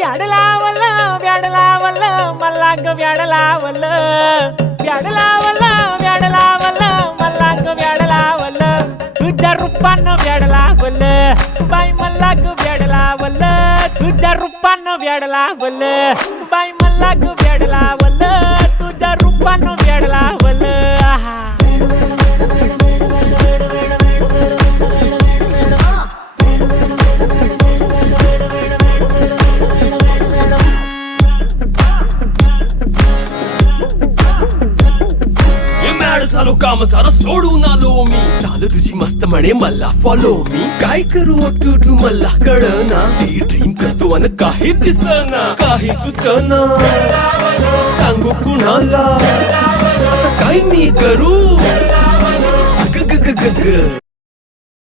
व्याड लावलं व्याड लावलं मला ग व्याड लावलं व्याड लावलं व्याड लावलं मला ग व्याड लावलं तुझ्या रूपानं व्याड लावलं बाई मला ग व्याड लावलं तुझ्या रूपानं व्याड लावलं बाई मला ग व्याड लावलं तुझ्या रूपानं व्याड लावलं आहा झालो काम सारं सोडून आलो मी चाल तुझी मस्त म्हणे मला फॉलो मी काय करू टू मला कळना ती ड्रीम करतो आणि काही दिसना काही सुचना सांगू कुणाला आता काय मी करू ग ग ग ग ग